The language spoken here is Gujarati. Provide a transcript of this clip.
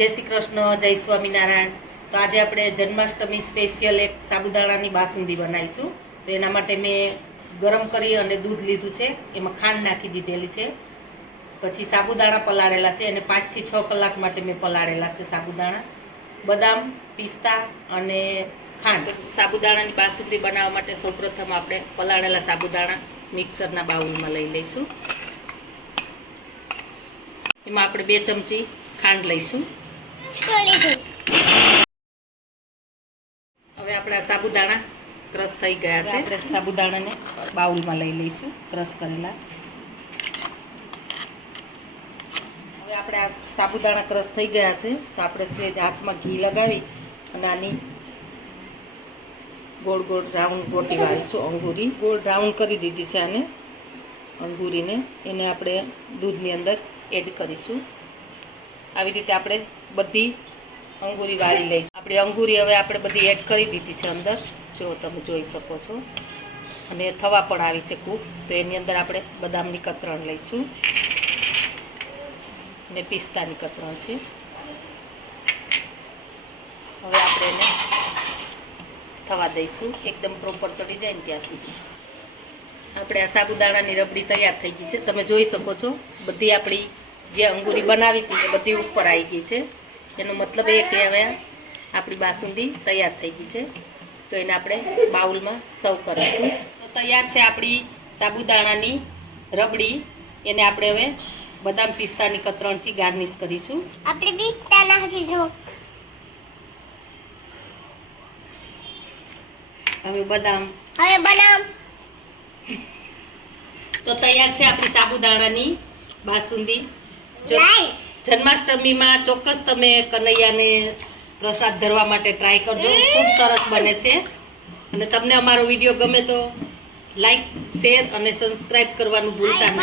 જય શ્રી કૃષ્ણ, જય સ્વામિનારાયણ। તો આજે આપણે જન્માષ્ટમી સ્પેશિયલ એક સાબુદાણાની બાસુંદી બનાવીશું। તો એના માટે મેં ગરમ કરી અને દૂધ લીધું છે, એમાં ખાંડ નાખી દીધેલી છે, પછી સાબુદાણા પલાળેલા છે અને 5 થી 6 કલાક માટે મેં પલાળેલા છે સાબુદાણા, બદામ, પિસ્તા અને ખાંડ। સાબુદાણાની બાસુંદી બનાવવા માટે સૌપ્રથમ આપણે પલાળેલા સાબુદાણા મિક્સરના બાઉલમાં લઈ લઈશું। એમાં આપણે 2 ચમચી ખાંડ લઈશું। હવે આપણા સાબુદાણા ક્રશ થઈ ગયા છે, આપણે સાબુદાણાને બાઉલમાં લઈ લઈશું ક્રશ કરેલા। હવે આપણે આ સાબુદાણા ક્રશ થઈ ગયા છે, તો આપણે સેજ હાથમાં ઘી લગાવી અને આની ગોળ ગોળ રાઉન્ડ ગોટી વાળીશું। અંગૂરી ગોળ રાઉન્ડ કરી દીધી છે આને, અંગૂરીને એને આપણે દૂધની અંદર એડ કરીશું। આવી રીતે આપણે બધી અંગૂરી વાળી લઈશું। આપણી અંગૂરી હવે આપણે બધી એડ કરી દીધી છે અંદર, જો તમે જોઈ શકો છો, અને થવા પણ આવી છે ખૂબ। તો એની અંદર આપણે બદામની કતરણ લઈશું અને પિસ્તાની કતરણ છે। હવે આપણે એને થવા દઈશું, એકદમ પ્રોપર ચડી જાય ને ત્યાં સુધી। આપણે આ સાબુદાણાની રબડી તૈયાર થઈ ગઈ છે, તમે જોઈ શકો છો। બધી આપણી જે અંગૂરી બનાવી હતી એ બધી ઉપર આવી ગઈ છે, એનો મતલબ એ કે હવે આપણી બાસુંદી તૈયાર થઈ ગઈ છે। તો એને આપણે બાઉલમાં સર્વ કરીશું। તો તૈયાર છે આપણી સાબુદાણાની રબડી, એને આપણે હવે બદામ પિસ્તાની કતરણથી ગાર્નિશ કરીશું। આપણે પિસ્તા નાખીશું, હવે બદામ તો તૈયાર છે આપણી સાબુદાણાની બાસુંદી। જો જન્માષ્ટમીમાં ચોક્કસ તમે કનૈયાને પ્રસાદ ધરવા માટે ટ્રાય કરજો, ખૂબ સરસ બને છે। અને તમને અમારો વિડીયો ગમે તો લાઈક, શેર અને સબસ્ક્રાઇબ કરવાનું ભૂલતા નહીં।